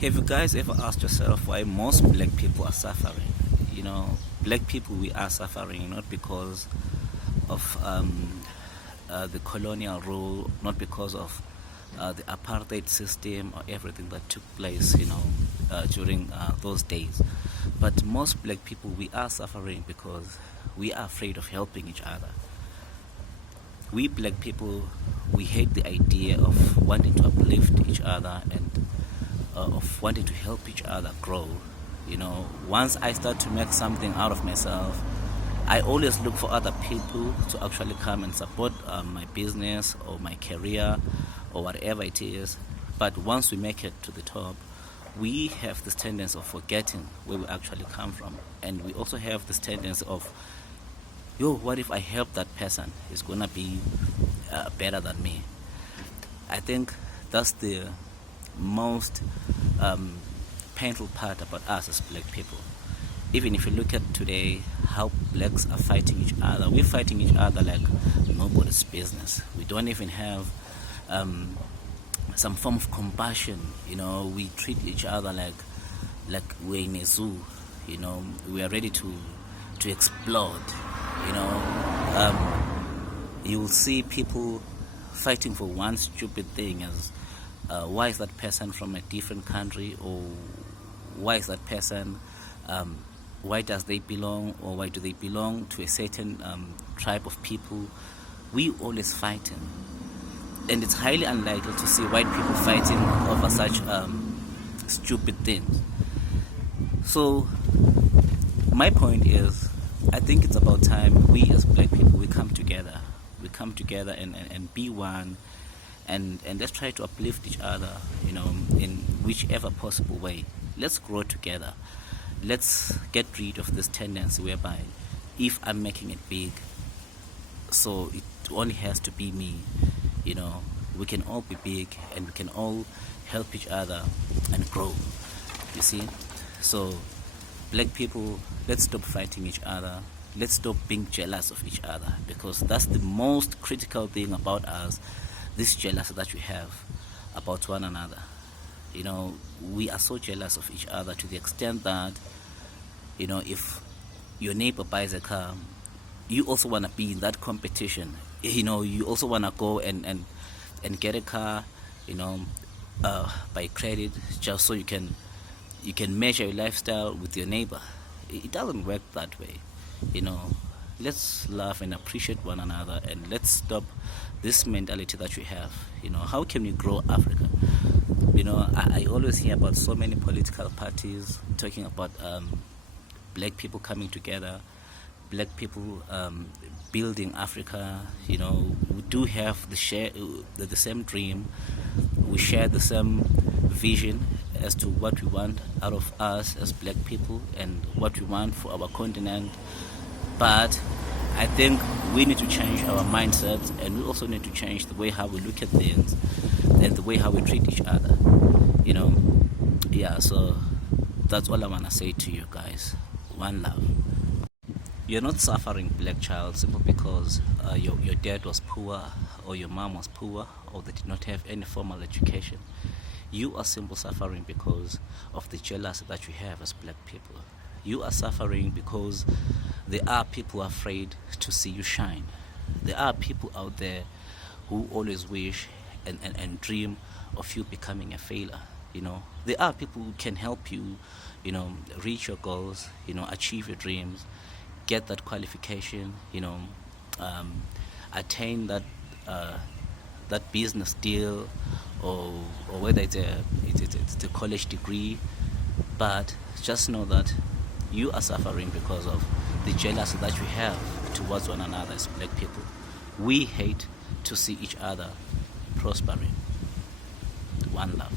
Have you guys ever asked yourself why most black people are suffering? Black people, we are suffering not because of the colonial rule, not because of the apartheid system or everything that took place, during those days. But most black people, we are suffering because we are afraid of helping each other. We black people, we hate the idea of wanting to uplift each other and of wanting to help each other grow. Once I start to make something out of myself, I always look for other people to actually come and support my business or my career or whatever it is. But once we make it to the top, we have this tendency of forgetting where we actually come from. And we also have this tendency of, what if I help that person? It's going to be better than me. I think that's the most painful part about us as black people. Even if you look at today, how blacks are fighting each other, we're fighting each other like nobody's business. We don't even have some form of compassion. We treat each other like we're in a zoo. We are ready to explode. You'll see people fighting for one stupid thing as why is that person from a different country, or why is that person, why does they belong, or why do they belong to a certain tribe of people. We always fighting, and it's highly unlikely to see white people fighting over such stupid things. So my point is, I think it's about time we as black people, we come together and be one, and let's try to uplift each other, in whichever possible way. Let's grow together. Let's get rid of this tendency whereby if I'm making it big, so it only has to be me. We can all be big and we can all help each other and grow. You see? So black people, let's stop fighting each other. Let's stop being jealous of each other, because that's the most critical thing about us, this jealousy that we have about one another. We are so jealous of each other to the extent that, if your neighbor buys a car, you also want to be in that competition. You also want to go and get a car, by credit, just so you can measure your lifestyle with your neighbor. It doesn't work that way. Let's love and appreciate one another, and let's stop this mentality that we have. How can we grow Africa? I always hear about so many political parties talking about black people coming together, black people building Africa. We do have the same dream. We share the same vision as to what we want out of us as black people and what we want for our continent. But I think we need to change our mindset, and we also need to change the way how we look at things and the way how we treat each other. So that's all I want to say to you guys. One love. You're not suffering, black child, simply because your dad was poor, or your mom was poor, or they did not have any formal education. You are simply suffering because of the jealousy that you have as black people. You are suffering because there are people afraid to see you shine. There are people out there who always wish and dream of you becoming a failure. There are people who can help you, reach your goals, achieve your dreams, get that qualification, attain that business deal, or whether it's a college degree. But just know that you are suffering because of the jealousy that we have towards one another as black people. We hate to see each other prospering. One love.